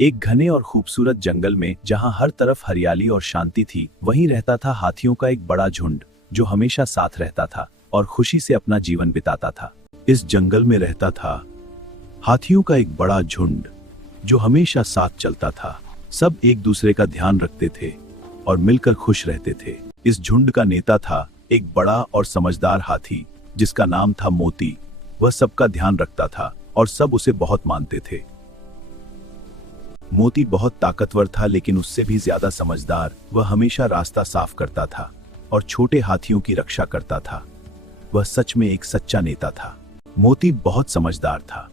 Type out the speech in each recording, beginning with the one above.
एक घने और खूबसूरत जंगल में जहां हर तरफ हरियाली और शांति थी, वहीं रहता था हाथियों का एक बड़ा झुंड जो हमेशा साथ रहता था और खुशी से अपना जीवन बिताता था। इस जंगल में रहता था हाथियों का एक बड़ा झुंड जो हमेशा साथ चलता था। सब एक दूसरे का ध्यान रखते थे और मिलकर खुश रहते थे। इस झुंड का नेता था एक बड़ा और समझदार हाथी जिसका नाम था मोती। वह सबका ध्यान रखता था और सब उसे बहुत मानते थे। मोती बहुत ताकतवर था, लेकिन उससे भी ज्यादा समझदार। वह हमेशा रास्ता साफ करता था और छोटे हाथियों की रक्षा करता था। वह सच में एक सच्चा नेता था। मोती बहुत समझदार था।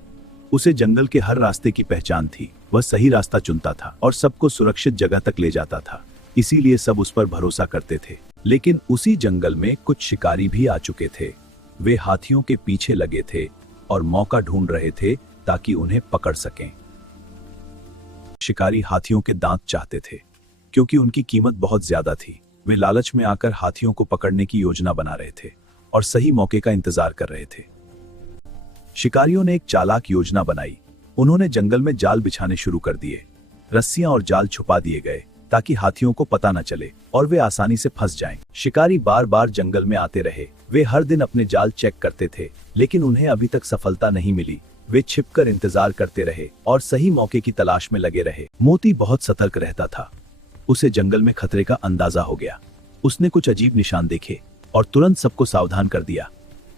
उसे जंगल के हर रास्ते की पहचान थी। वह सही रास्ता चुनता था और सबको सुरक्षित जगह तक ले जाता था, इसीलिए सब उस पर भरोसा करते थे। लेकिन उसी जंगल में कुछ शिकारी भी आ चुके थे। वे हाथियों के पीछे लगे थे और मौका ढूंढ रहे थे ताकि उन्हें पकड़ सकें। शिकारी हाथियों के दांत चाहते थे क्योंकि उनकी कीमत बहुत ज्यादा थी। वे लालच में आकर हाथियों को पकड़ने की योजना बना रहे थे और सही मौके का इंतजार कर रहे थे। शिकारियों ने एक चालाक योजना बनाई। उन्होंने जंगल में जाल बिछाने शुरू कर दिए। रस्सियां और जाल छुपा दिए गए ताकि हाथियों को पता न चले और वे आसानी से फंस जाएं। शिकारी बार बार जंगल में आते रहे। वे हर दिन अपने जाल चेक करते थे, लेकिन उन्हें अभी तक सफलता नहीं मिली। वे छिपकर इंतजार करते रहे और सही मौके की तलाश में लगे रहे। मोती बहुत सतर्क रहता था। उसे जंगल में खतरे का अंदाजा हो गया। उसने कुछ अजीब निशान देखे और तुरंत सबको सावधान कर दिया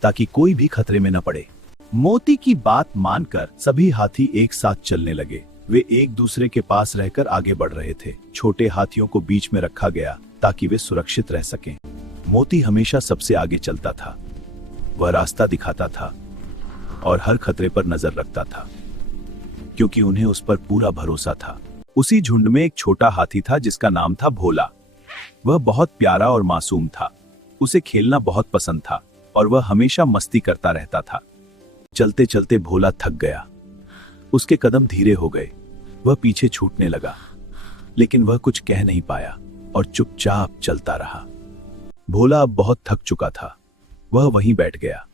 ताकि कोई भी खतरे में न पड़े। मोती की बात मानकर सभी हाथी एक साथ चलने लगे। वे एक दूसरे के पास रहकर आगे बढ़ रहे थे। छोटे हाथियों को बीच में रखा गया ताकि वे सुरक्षित रह सकें। मोती हमेशा सबसे आगे चलता था। वह रास्ता दिखाता था और हर खतरे पर नजर रखता था क्योंकि उन्हें उस पर पूरा भरोसा था। उसी झुंड में एक छोटा हाथी था जिसका नाम था भोला। वह बहुत प्यारा और मासूम था। उसे खेलना बहुत पसंद था और वह हमेशा मस्ती करता रहता था। चलते चलते भोला थक गया। उसके कदम धीरे हो गए। वह पीछे छूटने लगा, लेकिन वह कुछ कह नहीं पाया और चुपचाप चलता रहा। भोला अब बहुत थक चुका था। वह वहीं बैठ गया।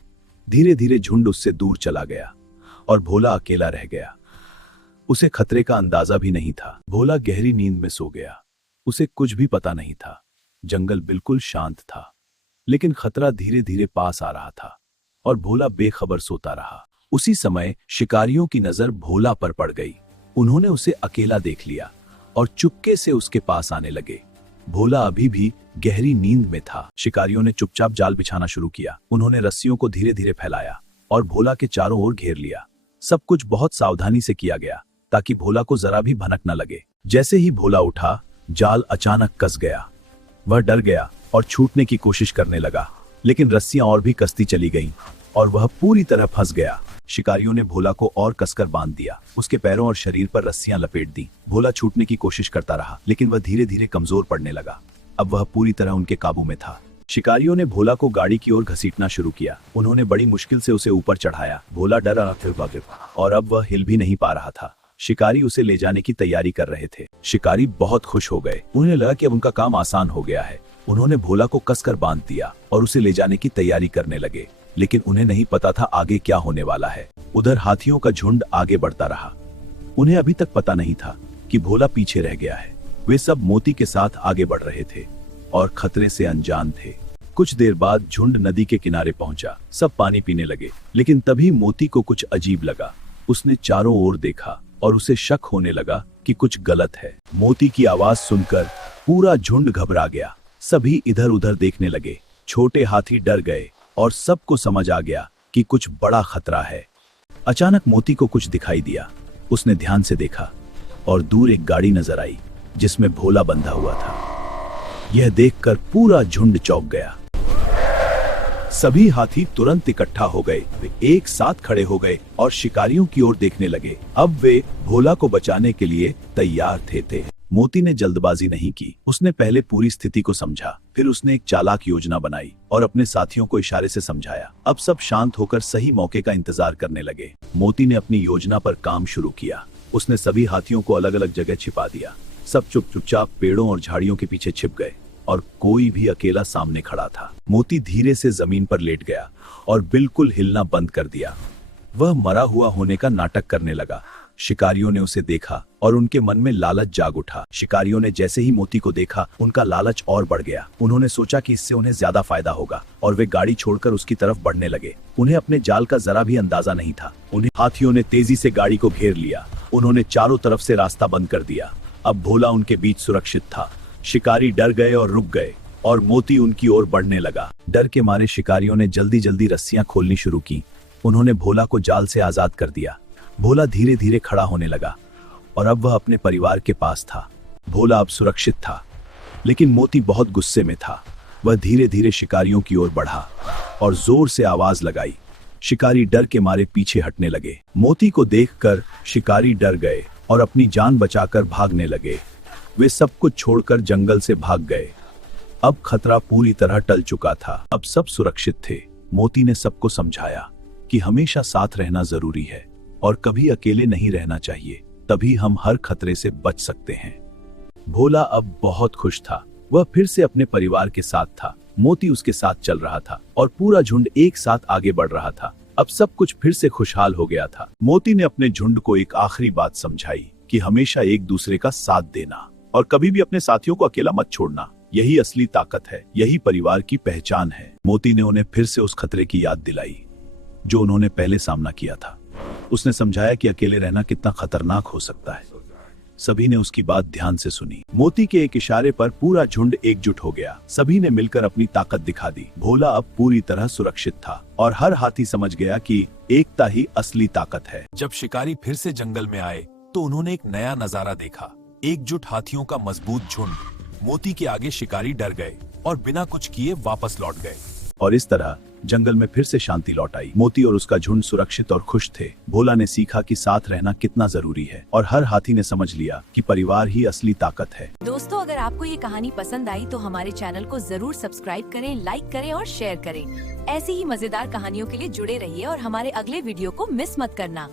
धीरे धीरे झुंड उससे दूर चला गया और भोला अकेला रह गया। उसे खतरे का अंदाजा भी नहीं था। भोला गहरी नींद में सो गया। उसे कुछ भी पता नहीं था। जंगल बिल्कुल शांत था, लेकिन खतरा धीरे धीरे पास आ रहा था और भोला बेखबर सोता रहा। उसी समय शिकारियों की नजर भोला पर पड़ गई। उन्होंने उसे अकेला देख लिया और चुपके से उसके पास आने लगे। भोला अभी भी गहरी नींद में था। शिकारियों ने चुपचाप जाल बिछाना शुरू किया। उन्होंने रस्सियों को धीरे धीरे फैलाया और भोला के चारों ओर घेर लिया। सब कुछ बहुत सावधानी से किया गया ताकि भोला को जरा भी भनक न लगे। जैसे ही भोला उठा, जाल अचानक कस गया। वह डर गया और छूटने की कोशिश करने लगा, लेकिन रस्सियां और भी कसती चली गईं और वह पूरी तरह फंस गया। शिकारियों ने भोला को और कसकर बांध दिया। उसके पैरों और शरीर पर रस्सियां लपेट दी। भोला छूटने की कोशिश करता रहा, लेकिन वह धीरे धीरे कमजोर पड़ने लगा। अब वह पूरी तरह उनके काबू में था। शिकारियों ने भोला को गाड़ी की ओर घसीटना शुरू किया। उन्होंने बड़ी मुश्किल से उसे ऊपर चढ़ाया। भोला डर रहा था और अब वह हिल भी नहीं पा रहा था। शिकारी उसे ले जाने की तैयारी कर रहे थे। शिकारी बहुत खुश हो गए। उन्हें लगा कि अब उनका काम आसान हो गया है। उन्होंने भोला को कसकर बांध दिया और उसे ले जाने की तैयारी करने लगे, लेकिन उन्हें नहीं पता था आगे क्या होने वाला है। उधर हाथियों का झुंड आगे बढ़ता रहा। उन्हें अभी तक पता नहीं था कि भोला पीछे रह गया है। वे सब मोती के साथ आगे बढ़ रहे थे और खतरे से अनजान थे। कुछ देर बाद झुंड नदी के किनारे पहुंचा। सब पानी पीने लगे, लेकिन तभी मोती को कुछ अजीब लगा। उसने चारों ओर देखा और उसे शक होने लगा कि कुछ गलत है। मोती की आवाज सुनकर पूरा झुंड घबरा गया। सभी इधर उधर देखने लगे। छोटे हाथी डर गए और सबको समझ आ गया कि कुछ बड़ा खतरा है। अचानक मोती को कुछ दिखाई दिया। उसने ध्यान से देखा और दूर एक गाड़ी नजर आई जिसमें भोला बंधा हुआ था। यह देखकर पूरा झुंड चौंक गया। सभी हाथी तुरंत इकट्ठा हो गए। वे एक साथ खड़े हो गए और शिकारियों की ओर देखने लगे। अब वे भोला को बचाने के लिए तैयार थे। मोती ने जल्दबाजी नहीं की। उसने पहले पूरी स्थिति को समझा, फिर उसने एक चालाक योजना बनाई और अपने साथियों को इशारे से समझाया। अब सब शांत होकर सही मौके का इंतजार करने लगे। मोती ने अपनी योजना पर काम शुरू किया। उसने सभी हाथियों को अलग अलग जगह छिपा दिया। सब चुपचाप पेड़ों और झाड़ियों के पीछे छिप गए और कोई भी अकेला सामने खड़ा था। मोती धीरे से जमीन पर लेट गया और बिल्कुल हिलना बंद कर दिया। वह मरा हुआ होने का नाटक करने लगा। शिकारियों ने उसे देखा और उनके मन में लालच जाग उठा। शिकारियों ने जैसे ही मोती को देखा, उनका लालच और बढ़ गया। उन्होंने सोचा कि इससे उन्हें ज्यादा फायदा होगा और वे गाड़ी छोड़कर उसकी तरफ बढ़ने लगे। उन्हें अपने जाल का जरा भी अंदाजा नहीं था। उन्हें हाथियों ने तेजी से गाड़ी को घेर लिया। उन्होंने चारों तरफ से रास्ता बंद कर दिया। अब भोला उनके बीच सुरक्षित था। शिकारी डर गए और रुक गए और मोती उनकी ओर बढ़ने लगा। डर के मारे शिकारियों ने जल्दी जल्दी रस्सियां खोलनी शुरू की। उन्होंने भोला को जाल से आजाद कर दिया। भोला धीरे धीरे खड़ा होने लगा और अब वह अपने परिवार के पास था। भोला अब सुरक्षित था, लेकिन मोती बहुत गुस्से में था। वह धीरे धीरे शिकारियों की ओर बढ़ा और जोर से आवाज लगाई। शिकारी डर के मारे पीछे हटने लगे। मोती को देखकर शिकारी डर गए और अपनी जान बचाकर भागने लगे। वे सब कुछ छोड़कर जंगल से भाग गए। अब खतरा पूरी तरह टल चुका था। अब सब सुरक्षित थे। मोती ने सबको समझाया कि हमेशा साथ रहना जरूरी है और कभी अकेले नहीं रहना चाहिए, तभी हम हर खतरे से बच सकते हैं। भोला अब बहुत खुश था। वह फिर से अपने परिवार के साथ था। मोती उसके साथ चल रहा था और पूरा झुंड एक साथ आगे बढ़ रहा था। अब सब कुछ फिर से खुशहाल हो गया था। मोती ने अपने झुंड को एक आखिरी बात समझाई कि हमेशा एक दूसरे का साथ देना और कभी भी अपने साथियों को अकेला मत छोड़ना। यही असली ताकत है, यही परिवार की पहचान है। मोती ने उन्हें फिर से उस खतरे की याद दिलाई जो उन्होंने पहले सामना किया था। उसने समझाया कि अकेले रहना कितना खतरनाक हो सकता है। सभी ने उसकी बात ध्यान से सुनी। मोती के एक इशारे पर पूरा झुंड एकजुट हो गया। सभी ने मिलकर अपनी ताकत दिखा दी। भोला अब पूरी तरह सुरक्षित था और हर हाथी समझ गया कि एकता ही असली ताकत है। जब शिकारी फिर से जंगल में आए तो उन्होंने एक नया नजारा देखा। एकजुट हाथियों का मजबूत झुंड। मोती के आगे शिकारी डर गए और बिना कुछ किए वापस लौट गए और इस तरह जंगल में फिर से शांति लौट आई। मोती और उसका झुंड सुरक्षित और खुश थे। भोला ने सीखा कि साथ रहना कितना जरूरी है और हर हाथी ने समझ लिया कि परिवार ही असली ताकत है। दोस्तों, अगर आपको ये कहानी पसंद आई तो हमारे चैनल को जरूर सब्सक्राइब करें, लाइक करें और शेयर करें। ऐसी ही मजेदार कहानियों के लिए जुड़े रहिए और हमारे अगले वीडियो को मिस मत करना।